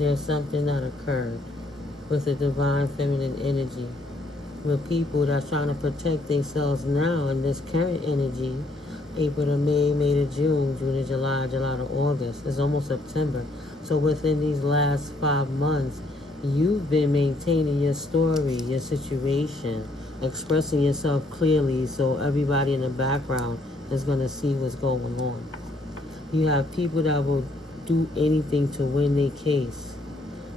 There's something that occurred with the divine feminine energy, with people that's trying to protect themselves now in this current energy. April to May, May to June, June to July, July to August. It's almost September. So within these last 5 months, you've been maintaining your story, your situation, expressing yourself clearly so everybody in the background is going to see what's going on. You have people that will do anything to win their case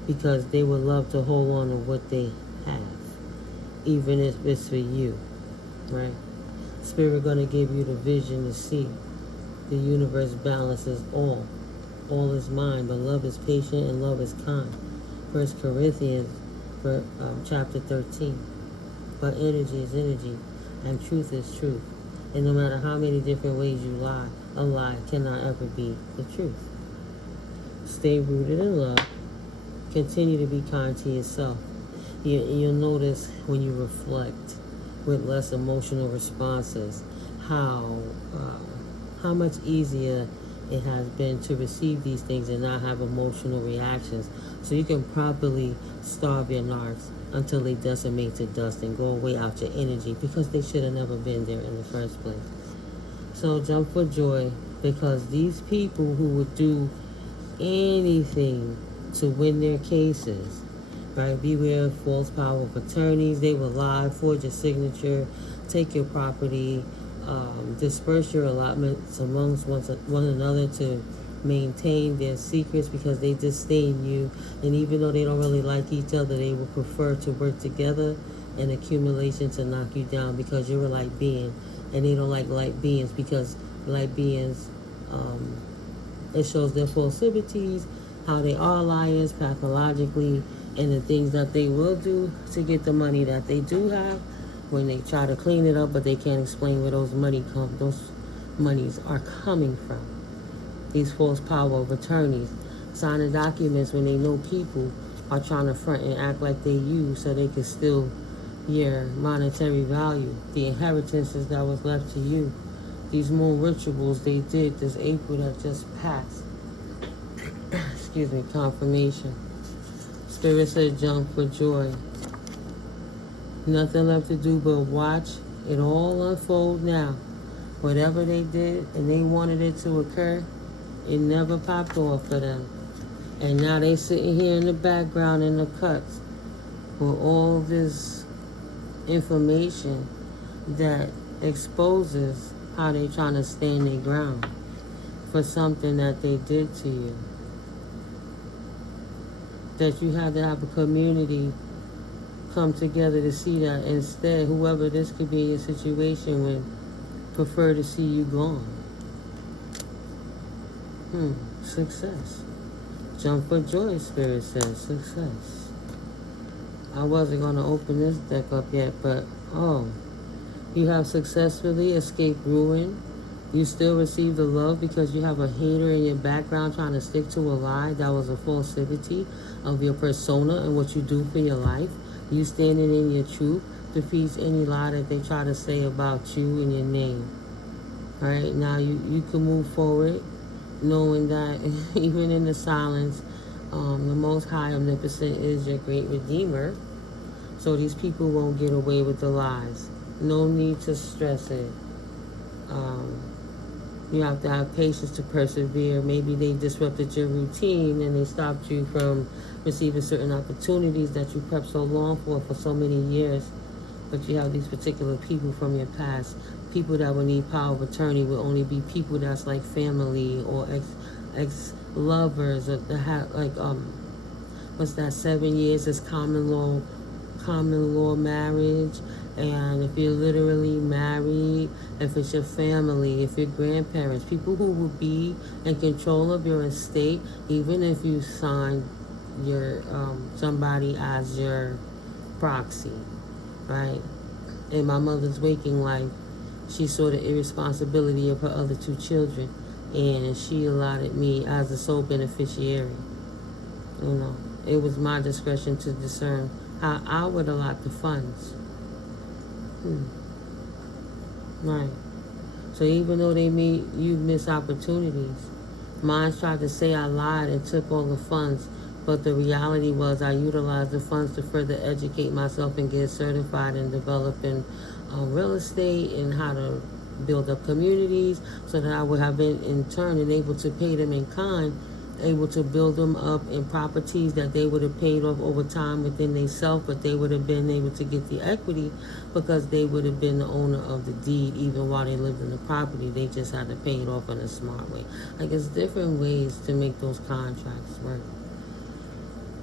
because they would love to hold on to what they have, even if it's for you, right? Spirit going to give you the vision to see. The universe balances all. All is mine, but love is patient and love is kind. 1 Corinthians chapter 13. But energy is energy, and truth is truth. And no matter how many different ways you lie, a lie cannot ever be the truth. Stay rooted in love. Continue to be kind to yourself. You'll notice when you reflect with less emotional responses how much easier it has been to receive these things and not have emotional reactions. So you can properly starve your narcs until they decimate to dust and go away out your energy, because they should have never been there in the first place. So jump for joy, because these people who would do anything to win their cases, right? Beware of false power of attorneys. They will lie, forge your signature, take your property, disperse your allotments amongst one another to maintain their secrets because they disdain you. And even though they don't really like each other, they will prefer to work together in accumulation to knock you down, because you're a light being and they don't like light beings, because light beings, it shows their falsities, how they are liars pathologically, and the things that they will do to get the money that they do have when they try to clean it up, but they can't explain where those monies are coming from. These false power of attorneys signing documents when they know people are trying to front and act like they you so they can steal your monetary value, the inheritances that was left to you. These moon rituals they did this April that just passed. Excuse me, confirmation. Spirit said jump for joy. Nothing left to do but watch it all unfold now. Whatever they did and they wanted it to occur, it never popped off for them. And now they sitting here in the background in the cuts with all this information that exposes how they trying to stand their ground for something that they did to you. That you have to have a community come together to see that. Instead, whoever this could be in your situation would prefer to see you gone. Success. Jump for joy, Spirit says. Success. I wasn't going to open this deck up yet, but you have successfully escaped ruin. You still receive the love because you have a hater in your background trying to stick to a lie that was a falsity of your persona and what you do for your life. You standing in your truth defeats any lie that they try to say about you and your name. All right, now you can move forward knowing that even in the silence, the Most High Omnipotent is your great Redeemer. So these people won't get away with the lies. No need to stress it. You have to have patience to persevere. Maybe they disrupted your routine and they stopped you from receiving certain opportunities that you prepped so long for so many years. But you have these particular people from your past. People that will need power of attorney will only be people that's like family or ex-lovers, or what's that, 7 years is common law marriage. And if you're literally married, if it's your family, if your grandparents, people who will be in control of your estate, even if you sign your somebody as your proxy, right? In my mother's waking life, she saw the irresponsibility of her other 2 children, and she allotted me as the sole beneficiary. You know, it was my discretion to discern how I would allot the funds. Right. So even though they made you miss opportunities, mine tried to say I lied and took all the funds But the reality was I utilized the funds to further educate myself and get certified in developing real estate and how to build up communities, so that I would have been in turn and able to pay them in kind, able to build them up in properties that they would have paid off over time within themselves, but they would have been able to get the equity because they would have been the owner of the deed even while they lived in the property. They just had to pay it off in a smart way. Like, it's different ways to make those contracts work.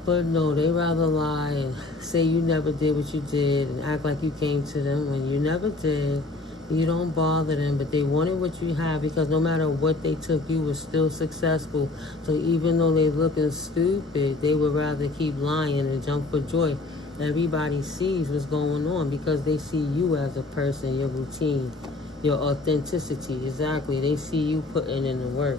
But no, they rather lie and say you never did what you did and act like you came to them when you never did. You don't bother them, but they wanted what you have, because no matter what they took, you were still successful. So even though they're looking stupid, they would rather keep lying and jump for joy. Everybody sees what's going on because they see you as a person, your routine, your authenticity. Exactly. They see you putting in the work.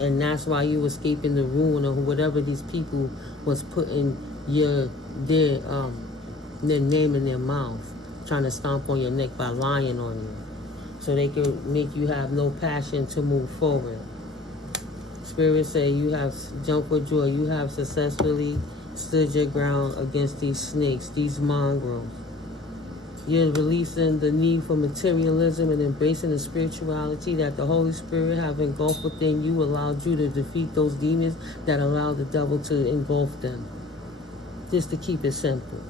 And that's why you escaping the ruin of whatever these people was putting their name in their mouth, trying to stomp on your neck by lying on you, so they can make you have no passion to move forward. Spirit say you have jumped for joy. You have successfully stood your ground against these snakes, these mongrels. You're releasing the need for materialism and embracing the spirituality that the Holy Spirit have engulfed within you, allowed you to defeat those demons that allow the devil to engulf them. Just to keep it simple.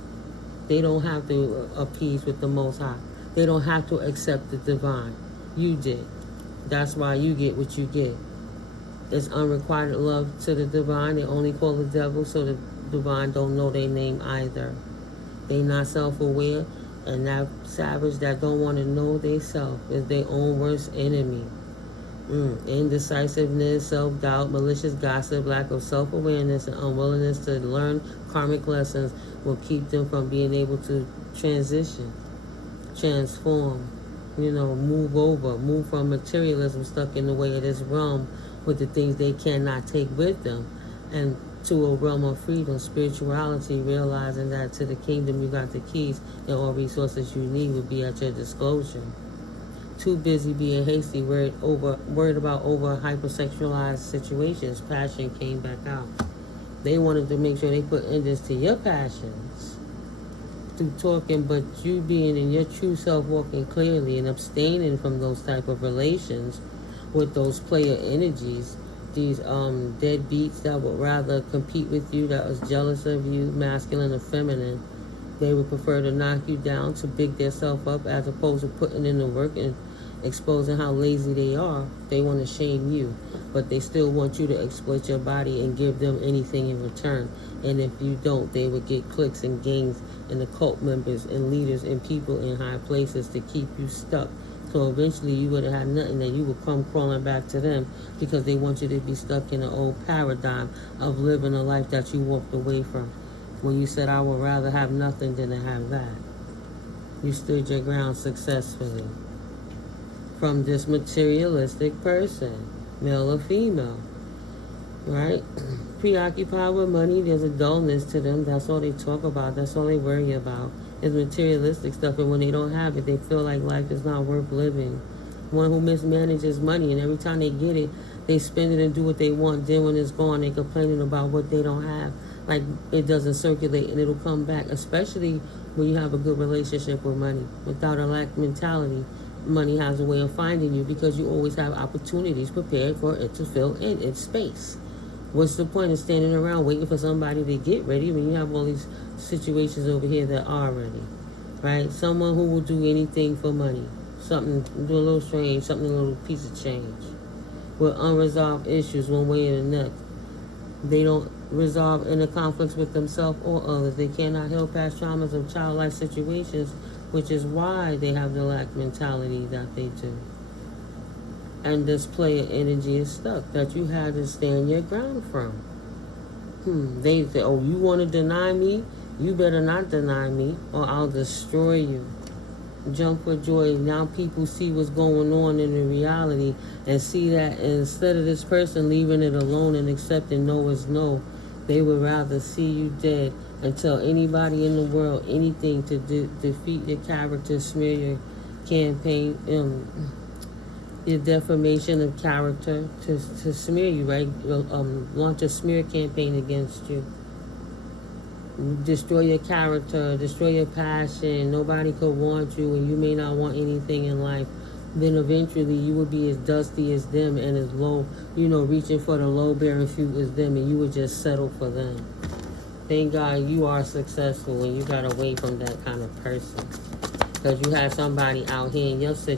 They don't have to appease with the Most High. They don't have to accept the divine. You did. That's why you get what you get. It's unrequited love to the divine. They only call the devil, so the divine don't know their name either. They not self-aware. And that savage that don't want to know they self is their own worst enemy. Indecisiveness, self-doubt, malicious gossip, lack of self-awareness, and unwillingness to learn karmic lessons will keep them from being able to transition, transform, move from materialism stuck in the way of this realm with the things they cannot take with them, and to a realm of freedom, spirituality, realizing that to the kingdom you got the keys and all resources you need will be at your disclosure. Too busy being hasty, worried about over hypersexualized situations, passion came back out. They wanted to make sure they put endings to your passions through talking, but you being in your true self, walking clearly and abstaining from those type of relations with those player energies, these deadbeats that would rather compete with you, that was jealous of you, masculine or feminine. They would prefer to knock you down, to big themselves up, as opposed to putting in the work and exposing how lazy they are. They want to shame you, but they still want you to exploit your body and give them anything in return. And if you don't, they would get clicks and gains and the cult members and leaders and people in high places to keep you stuck. So eventually you would have had nothing, and you would come crawling back to them because they want you to be stuck in an old paradigm of living a life that you walked away from. When you said, I would rather have nothing than to have that. You stood your ground successfully from this materialistic person, male or female, right? Preoccupied with money, there's a dullness to them. That's all they talk about. That's all they worry about. It's materialistic stuff, and when they don't have it, they feel like life is not worth living. One who mismanages money, and every time they get it, they spend it and do what they want. Then when it's gone, they're complaining about what they don't have. Like it doesn't circulate, and it'll come back, especially when you have a good relationship with money. Without a lack mentality, money has a way of finding you because you always have opportunities prepared for it to fill in its space. What's the point of standing around waiting for somebody to get ready when you have all these situations over here that are ready, right? Someone who will do anything for money, something, do a little strange, something, a little piece of change, with unresolved issues one way or the next. They don't resolve inner conflicts with themselves or others. They cannot heal past traumas of childlike situations, which is why they have the lack mentality that they do. And this player energy is stuck that you had to stand your ground from. They say, oh, you want to deny me? You better not deny me or I'll destroy you. Jump for joy. Now people see what's going on in the reality and see that instead of this person leaving it alone and accepting no is no, they would rather see you dead and tell anybody in the world anything to defeat your character, smear your campaign, Your defamation of character to smear you, right? Launch a smear campaign against you. Destroy your character, destroy your passion. Nobody could want you, and you may not want anything in life. Then eventually you would be as dusty as them and as low, reaching for the low-bearing fruit as them, and you would just settle for them. Thank God you are successful when you got away from that kind of person. Because you have somebody out here in your situation